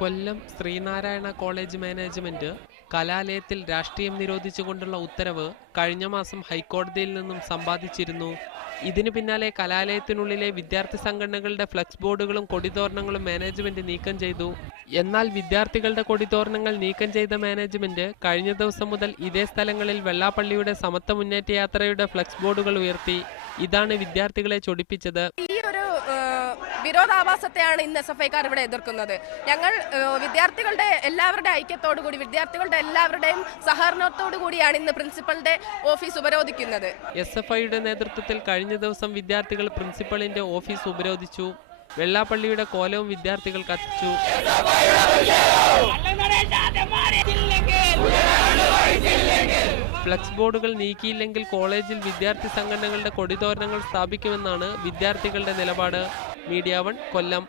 കൊല്ലം Sreenarayana college management കലാലയത്തിൽ രാഷ്ട്രീയം നിരോധിച്ചുകൊണ്ടുള്ള ഉത്തരവ് കഴിഞ്ഞ മാസം ഹൈക്കോടതിയിൽ നിന്നും സമ്പാദിച്ചിരുന്നു. ഇതിനു പിന്നാലെ കലാലയത്തിനുള്ളിലെ വിദ്യാർത്ഥി സംഘടനകളുടെ ഫ്ലക്സ് ബോർഡുകളും കൊടിതോരണങ്ങളും മാനേജ്മെന്റ് നീക്കം ചെയ്തു. എന്നാൽ വിദ്യാർത്ഥികളുടെ കൊടിതോരണങ്ങൾ നീക്കം ചെയ്ത മാനേജ്മെന്റ് കഴിഞ്ഞ ദിവസം മുതൽ ഇതേ സ്ഥലങ്ങളിൽ വെള്ളാപ്പള്ളിയുടെ സമത്വ മുന്നേറ്റ യാത്രയുടെ ഫ്ലക്സ് ബോർഡുകൾ ഉയർത്തി. ഇതാണ് വിദ്യാർത്ഥികളെ ചൊടിപ്പിച്ചത്. വിരോധാഭാസത്തെയാണ് ഇന്ന് SFIക്കാർ ഇവിടെ എതിർക്കുന്നത്. ഞങ്ങൾ വിദ്യാർത്ഥികളുടെ എല്ലാവരുടെ ഐക്യത്തോടുകൂടി വിദ്യാർത്ഥികളുടെ എല്ലാവരുടെയും സഹകരണത്തോടു കൂടിയാണ് ഇന്ന് പ്രിൻസിപ്പലിന്റെ ഓഫീസ് ഉപരോധിക്കുന്നത്. SFIയുടെ നേതൃത്വത്തിൽ കഴിഞ്ഞ ദിവസം വിദ്യാർത്ഥികൾ പ്രിൻസിപ്പലിന്റെ ഓഫീസ് ഉപരോധിച്ചു. വെള്ളാപ്പള്ളിയുടെ കോലവും വിദ്യാർത്ഥികൾ കത്തിച്ചു. ഫ്ലക്സ് ബോർഡുകൾ നീക്കിയില്ലെങ്കിൽ കോളേജിൽ വിദ്യാർത്ഥി സംഘടനകളുടെ കൊടിതോരണങ്ങൾ സ്ഥാപിക്കുമെന്നാണ് വിദ്യാർത്ഥികളുടെ നിലപാട്. മീഡിയ 1 കൊല്ലം.